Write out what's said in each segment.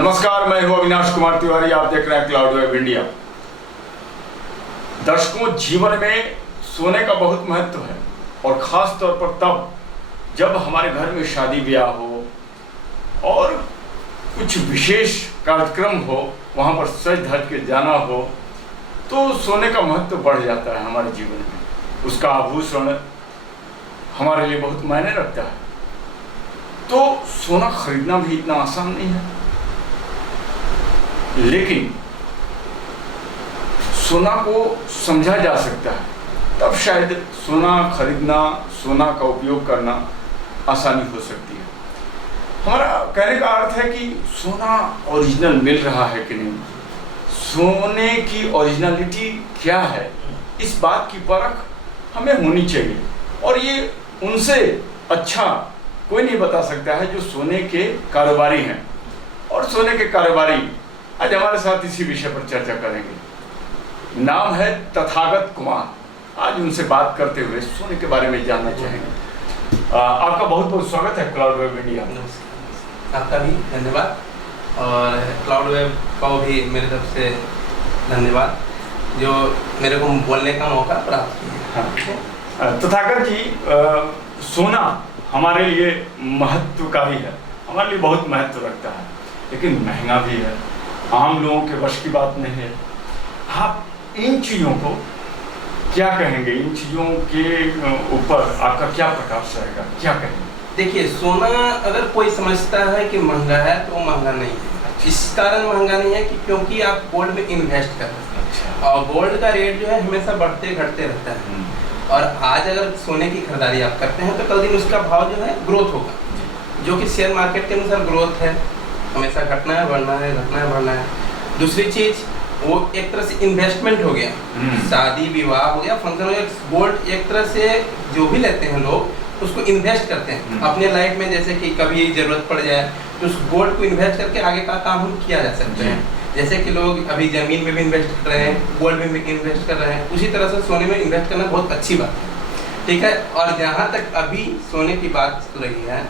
नमस्कार, मैं हूं अविनाश कुमार तिवारी। आप देख रहे हैं क्लाउड वेब इंडिया। दर्शकों, जीवन में सोने का बहुत महत्व है और ख़ास तौर पर तब जब हमारे घर में शादी ब्याह हो और कुछ विशेष कार्यक्रम हो, वहाँ पर सज धज के जाना हो तो सोने का महत्व बढ़ जाता है हमारे जीवन में। उसका आभूषण हमारे लिए बहुत मायने रखता है। तो सोना खरीदना भी इतना आसान नहीं है, लेकिन सोना को समझा जा सकता है, तब शायद सोना खरीदना, सोना का उपयोग करना आसानी हो सकती है। हमारा कहने का अर्थ है कि सोना ओरिजिनल मिल रहा है कि नहीं, सोने की ओरिजिनलिटी क्या है, इस बात की परख हमें होनी चाहिए। और ये उनसे अच्छा कोई नहीं बता सकता है जो सोने के कारोबारी हैं। और सोने के कारोबारी आज हमारे साथ इसी विषय पर चर्चा करेंगे। नाम है तथागत कुमार। आज उनसे बात करते हुए सोने के बारे में जानना चाहेंगे। आपका बहुत बहुत स्वागत है क्लाउड वेब इंडिया। आपका भी धन्यवाद और क्लाउड वेब को भी मेरे तरफ से धन्यवाद जो मेरे को बोलने का मौका प्राप्त किया। तथागत जी, सोना हमारे लिए महत्वकारी है, हमारे लिए बहुत महत्व रखता है, लेकिन महंगा भी है, आम लोगों के वश की बात नहीं है। आप इन चीज़ों को क्या कहेंगे? इन चीज़ों के ऊपर आपका क्या प्रकाश रहेगा, क्या कहेंगे? देखिए, सोना अगर कोई समझता है कि महंगा है तो वो महंगा नहीं है। इस कारण महंगा नहीं है कि क्योंकि आप गोल्ड में इन्वेस्ट कर रहे हैं और गोल्ड का रेट जो है हमेशा बढ़ते घटते रहता है। और आज अगर सोने की खरीदारी आप करते हैं तो कल दिन उसका भाव जो है ग्रोथ होगा, जो कि शेयर मार्केट के अनुसार ग्रोथ है, हमेशा घटना है बढ़ना है, घटना है बढ़ना है। दूसरी चीज, वो एक तरह से इन्वेस्टमेंट हो गया, शादी विवाह हो गया, फंक्शन हो गया। गोल्ड एक तरह से जो भी लेते हैं लोग उसको इन्वेस्ट करते हैं अपने लाइफ में, जैसे कि कभी जरूरत पड़ जाए तो उस गोल्ड को इन्वेस्ट करके आगे का काम हम किया जा सकते हैं। जैसे कि लोग अभी जमीन में भी इन्वेस्ट कर रहे हैं, गोल्ड में भी इन्वेस्ट कर रहे हैं, उसी तरह से सोने में इन्वेस्ट करना बहुत अच्छी बात है, ठीक है। और जहाँ तक अभी सोने की बात चल रही है,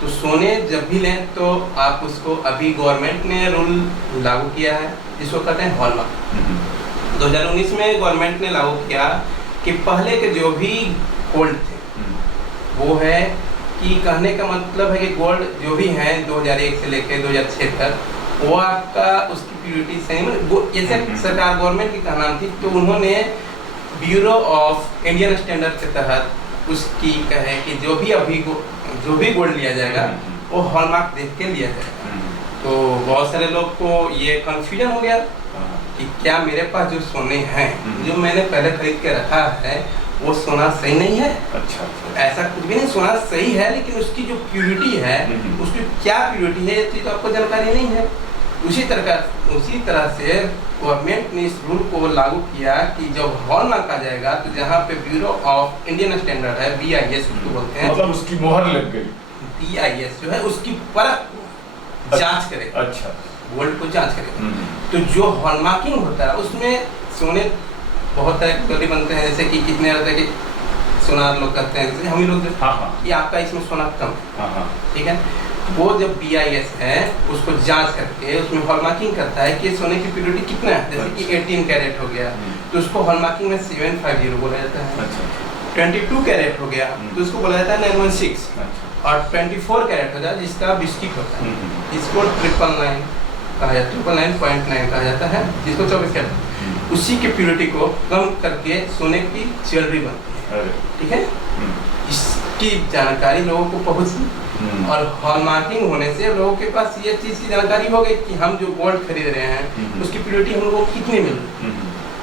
तो सोने जब भी लें तो आप उसको, अभी गवर्नमेंट ने रूल लागू किया है जिसको कहते हैं हॉलमार्क। 2019 में गवर्नमेंट ने लागू किया कि पहले के जो भी गोल्ड थे वो है कि, कहने का मतलब है कि गोल्ड जो भी हैं 2001 से लेकर 2006 तक, वो आपका उसकी प्योरिटी सही, जैसे सरकार गवर्नमेंट की कहना थी, तो उन्होंने ब्यूरो ऑफ इंडियन स्टैंडर्ड के तहत उसकी कहे कि जो भी गोल्ड लिया जाएगा वो हॉलमार्क देख के लिया जाएगा। तो बहुत सारे लोग को ये कंफ्यूजन हो गया कि क्या मेरे पास जो सोने हैं, जो मैंने पहले खरीद के रखा है, वो सोना सही नहीं है। अच्छा। ऐसा कुछ भी नहीं, सोना सही है, लेकिन उसकी जो प्योरिटी है, उसकी क्या प्योरिटी है, ये तो आपको जानकारी नहीं है। उसी तरह से गवर्नमेंट ने इस रूल को लागू किया कि जब हॉलमार्क आ जाएगा तो जहाँ पे ब्यूरो ऑफ इंडियन स्टैंडर्ड है, BIS उसको बोलते हैं, मतलब उसकी मोहर लग गई। BIS जो है उसकी परख जांच करेगा। अच्छा। गोल्ड को जांच करेगा। तो जो हॉलमार्किंग होता है उसमें सोने बहुत तरह के गले बनते हैं, जैसे कि कितने रहते हैं कि सोनार लोग कहते हैं, जैसे हम ही लोग कि आपका इसमें सोना कम है, ठीक है। वो जब BIS है उसको जांच करके उसमें हॉलमार्किंग करता है कि सोने की प्योरिटी कितना है। जैसे कि 18 कैरेट हो गया तो उसको हॉलमार्किंग में 750 बोला जाता है। 22 कैरेट हो गया तो उसको बोला जाता है 916। और 24 कैरेट हो जाए जिसका बिस्किट होता है, इसको 999 कहा जाता है, 999.9 कहा जाता है, जिसको 24 कैरेट। उसी के प्योरिटी को कम करके सोने की ज्वेलरी बनती है, ठीक है। इसकी जानकारी लोगों को पहुंची और हॉलमार्किंग होने से लोगों के पास ये चीज़ की जानकारी हो गई कि हम जो गोल्ड खरीद रहे हैं उसकी प्योरिटी हम लोगों को कितनी मिल रही है,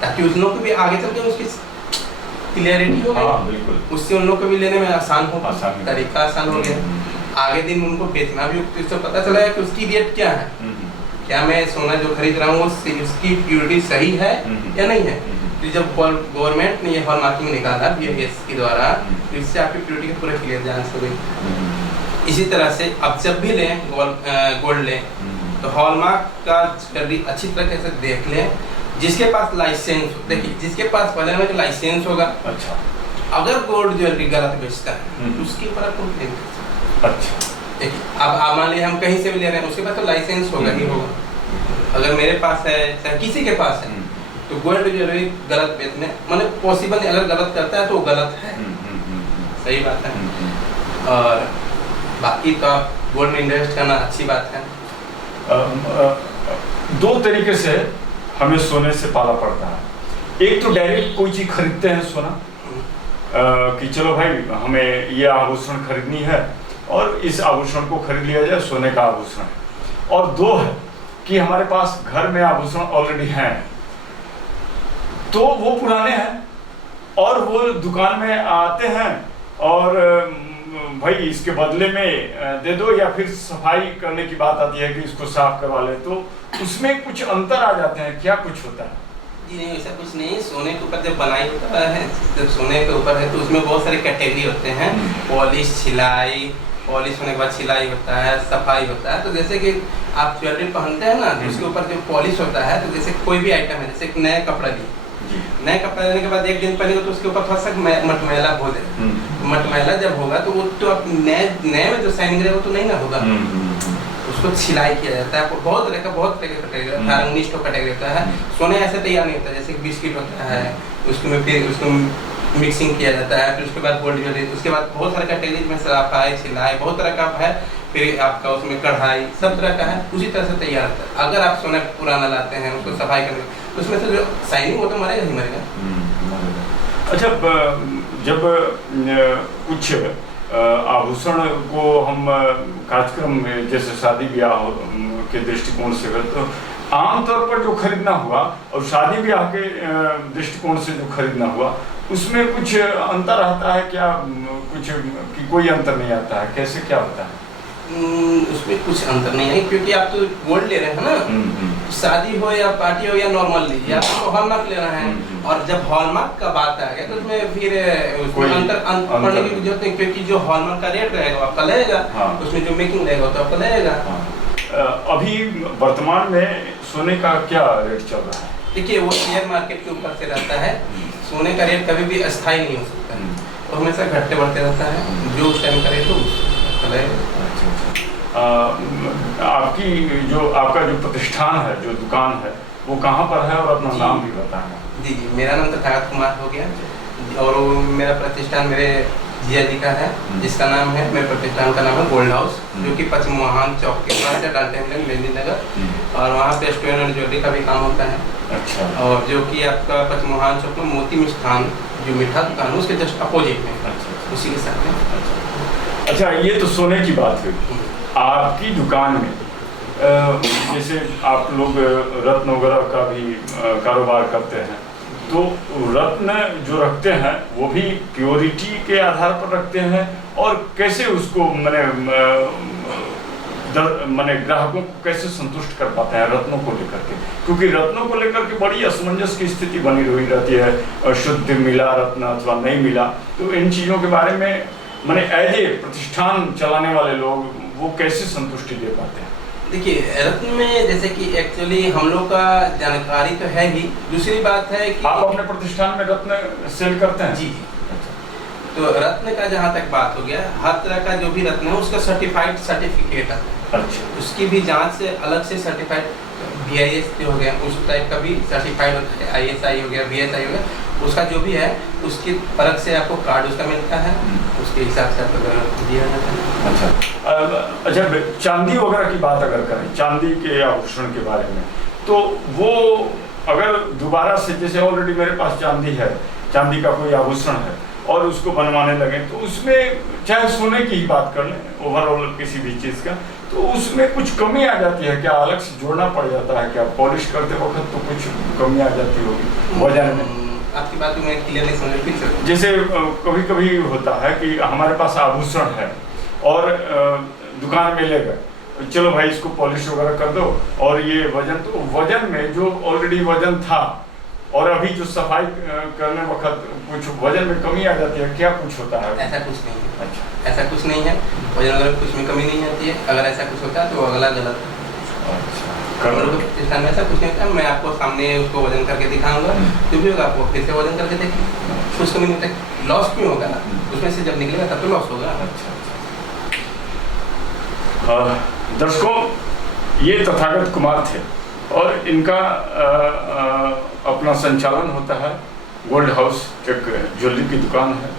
ताकि उन लोगों को भी आगे चल के उसकी क्लियरिटी हो गई। उससे उन लोगों को भी लेने में आसान हो, तरीका आसान हो गया। आगे दिन उनको बेचना भी उससे पता चला है कि उसकी रेट क्या है, क्या मैं सोना जो खरीद रहा हूँ उसकी प्योरिटी सही है या नहीं है। तो जब गवर्नमेंट ने ये हॉलमार्किंग निकाला BIS के द्वारा, तो इससे आपकी प्योरिटी का पूरा क्लियर जांच हो गई। इसी तरह से अब जब भी लें गोल्ड लें तो हॉलमार्क का ज्वेलरी अच्छी तरीके से देख लें, जिसके पास लाइसेंस, देखिए जिसके पास पहले में लाइसेंस होगा। अच्छा। अगर गोल्ड ज्वेलरी गलत बेचता है तो उसके ऊपर आप कंप्लेन कर सकते हैं। अच्छा। देखिए अब मान लीजिए हम कहीं से भी ले रहे हैं, उसके पास तो लाइसेंस होगा ही होगा। अगर मेरे पास है चाहे किसी के पास है, तो गोल्ड ज्वेलरी गलत बेचने माने पॉसिबल नहीं, अगर गलत करता है तो वो गलत है। सही बात है। और बाकी तो आप गोल्ड में इन्वेस्ट करना अच्छी बात है। दो तरीके से हमें सोने से पाला पड़ता है। एक तो डायरेक्ट कोई चीज खरीदते हैं सोना, कि चलो भाई हमें ये आभूषण खरीदनी है और इस आभूषण को खरीद लिया जाए, सोने का आभूषण है। और दो है कि हमारे पास घर में आभूषण ऑलरेडी हैं, तो वो पुराने हैं और वो दुकान में आते हैं और भाई इसके बदले में दे दो, या फिर सफाई करने की बात आती है कि इसको साफ करवा ले, तो उसमें कुछ अंतर आ जाते हैं। क्या कुछ होता है? जी नहीं, ऐसा कुछ नहीं। सोने के ऊपर जब बनाई होता है, जब सोने के ऊपर है तो उसमें बहुत सारे कैटेगरी होते हैं। पॉलिश, छिलाई, पॉलिश होने के बाद छिलाई होता है, सफाई होता है। तो जैसे कि आप ज्वेलरी पहनते हैं ना, तो उसके ऊपर जो पॉलिश होता है, तो जैसे कोई भी आइटम है, जैसे नया कपड़ा लिए, नए कपड़ा लेने के बाद एक दिन पहले तो उसके ऊपर थोड़ा सा मटमैला हो जाए। मटमैला जब होगा तो वो तो अब नए में जो शाइनिंग रहेगा वो तो नहीं ना होगा। उसको छिलाई किया जाता है। बहुत तरह का कैटेगरी 18-19 कैटेगरी होता है। सोने ऐसे तैयार नहीं होता, जैसे बिस्किट होता है, उसमें फिर उसको मिक्सिंग किया जाता है, फिर उसके बाद गोल्ड ज्वेलरी, उसके बाद बहुत सारे कैटेगरी में सराफाई, छिलाई, बहुत तरह का है। फिर आपका उसमें कढ़ाई, सब तरह का है, उसी तरह से तैयार होता है। अगर आप सोना पुराना लाते हैं, उसको सफाई करके, तो उसमें से जो शाइनिंग वो तो मरेगा ही मरेगा। अच्छा, जब कुछ आभूषण को हम कार्यक्रम में जैसे शादी ब्याह के दृष्टिकोण से कर, तो आमतौर पर जो खरीदना हुआ और शादी ब्याह के दृष्टिकोण से जो खरीदना हुआ, उसमें कुछ अंतर आता है क्या? कुछ कि कोई अंतर नहीं आता है? कैसे क्या होता है? उसमें कुछ अंतर नहीं है, क्योंकि आप तो गोल्ड ले रहे हैं ना, शादी हो या पार्टी हो या नॉर्मल लीजिए, आप तो हॉलमार्क ले रहे हैं। और जब हॉलमार्क का बात आ गया तो उसमें फिर उसमें अंतर पड़ने की जरूरत नहीं, क्योंकि जो हॉलमार्क का रेट रहेगा आपका लगेगा। हाँ। उसमें जो मेकिंग रहेगा तो आपका लगेगा। हाँ। अभी वर्तमान में सोने का क्या रेट चल रहा है? देखिए, वो शेयर मार्केट के ऊपर से रहता है। सोने का रेट कभी भी अस्थायी नहीं हो सकता है, वो हमेशा घटते बढ़ते रहता है। जो उस टाइम का रेट हो आपका जो प्रतिष्ठान है, जो दुकान है, वो कहाँ पर है और अपना नाम भी बताना। जी, मेरा नाम तो तथागत कुमार हो गया और मेरा प्रतिष्ठान मेरे जिया जी का है, जिसका नाम है, मेरे प्रतिष्ठान का नाम है गोल्ड हाउस, जो कि पश्चिम मोहन चौक के पास है, डाल्टनगंज, मेहंदी नगर। और वहाँ पे स्टोन और ज्वेलरी का भी काम होता है। अच्छा। और जो कि आपका पश्चिम मोहन चौक में मोती मिष्ठान जो मीठा दुकान है, उसके जस्ट अपोजिट में। अच्छा। उसी के साथ में। अच्छा, ये तो सोने की बात हुई। आपकी दुकान में जैसे आप लोग रत्न वगैरह का भी कारोबार करते हैं, तो रत्न जो रखते हैं वो भी प्योरिटी के आधार पर रखते हैं, और कैसे उसको माने ग्राहकों को कैसे संतुष्ट कर पाते हैं रत्नों को लेकर के? क्योंकि रत्नों को लेकर के बड़ी असमंजस की स्थिति बनी हुई रहती है, शुद्ध मिला रत्न अथवा नहीं मिला। तो इन चीज़ों के बारे में माने एज ए प्रतिष्ठान चलाने वाले लोग वो कैसे संतुष्टि दे पाते हैं? देखिए, रत्न में जैसे कि एक्चुअली हम लोग का जानकारी तो है ही। दूसरी बात है कि आप अपने प्रतिष्ठान में रत्न सेल करते हैं? जी। तो रत्न का जहाँ तक बात हो गया, हर तरह का जो भी रत्न है उसका सर्टिफाइड सर्टिफिकेट है। अच्छा। उसकी भी जांच से अलग से सर्टिफाइड BIS जो हो गया, उस टाइप का भी सर्टिफाइड होता है। ISI हो गया, BSI हो गया, उसका जो भी है उसकी परख से आपको कार्ड उसका मिलता है, उसके हिसाब से आपको दिया जाता है। अच्छा, चांदी वगैरह की बात अगर करें, चांदी के आभूषण के बारे में, तो वो अगर दोबारा से, जैसे ऑलरेडी मेरे पास चांदी है, चांदी का कोई आभूषण है और उसको बनवाने लगे, तो उसमें चाहे सोने की ही बात कर लें, ओवरऑल किसी भी चीज़ का, तो उसमें कुछ कमी आ जाती है क्या? अलग से जोड़ना पड़ जाता है क्या? पॉलिश करते वक्त तो कुछ कमी आ जाती होगी वजन में। आपकी बात मैं क्लियर नहीं समझ पा। जैसे कभी कभी होता है कि हमारे पास आभूषण है और दुकान में ले गए, चलो भाई इसको पॉलिश वगैरह कर दो, और ये वजन, तो वजन में जो ऑलरेडी वजन था और अभी जो सफाई करने वक्त कुछ वजन में कमी आ जाती है क्या? कुछ होता है? ऐसा कुछ नहीं है। अच्छा, ऐसा कुछ नहीं है, वजन वगैरह कुछ में कमी नहीं आती है। अगर ऐसा कुछ होता है तो अगला गलत है। अच्छा, प्रतिष्ठान में ऐसा कुछ नहीं होता। मैं आपको सामने उसको वजन करके दिखाऊंगा, जो भी होगा आपको फिर से वजन करके देखेंगे, कुछ कमी नहीं होता। लॉस क्यों होगा ना, उसमें से जब निकलेगा तब तो लॉस होगा। अच्छा। दर्शकों, ये तथागत कुमार थे और इनका अपना संचालन होता है, गोल्ड हाउस एक ज्वेलरी की दुकान है।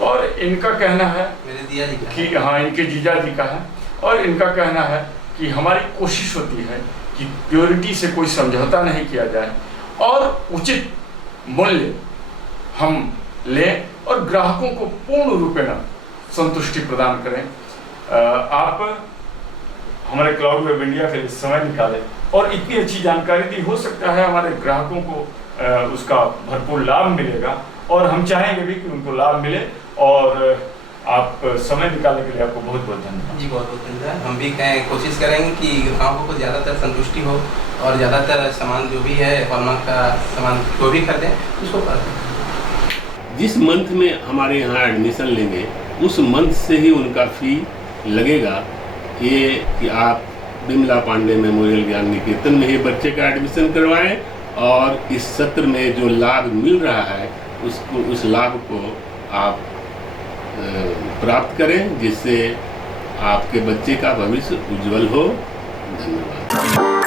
और इनका कहना है मेरे दिया जी का कि हाँ, इनके जीजा जी का है, और इनका कहना है कि हमारी कोशिश होती है कि प्योरिटी से कोई समझौता नहीं किया जाए और उचित मूल्य हम लें और ग्राहकों को पूर्ण रूपेण संतुष्टि प्रदान करें। आप हमारे क्लाउड वेब इंडिया के लिए समय निकालें और इतनी अच्छी जानकारी दी, हो सकता है हमारे ग्राहकों को उसका भरपूर लाभ मिलेगा, और हम चाहेंगे भी कि उनको लाभ मिले। और आप समय निकालने के लिए आपको बहुत बहुत धन्यवाद। जी, बहुत बहुत धन्यवाद। हम भी कोशिश करेंगे कि ग्राहकों को ज़्यादातर संतुष्टि हो और ज़्यादातर सामान जो भी है हॉलमार्क का सामान जो भी खरीदें उसको जिस मंथ में हमारे यहाँ एडमिशन लेंगे उस मंथ से ही उनका फी लगेगा। ये कि आप बिमला पांडे मेमोरियल ज्ञान निकेतन में ही बच्चे का एडमिशन करवाएं और इस सत्र में जो लाभ मिल रहा है उस लाभ को आप प्राप्त करें, जिससे आपके बच्चे का भविष्य उज्जवल हो। धन्यवाद।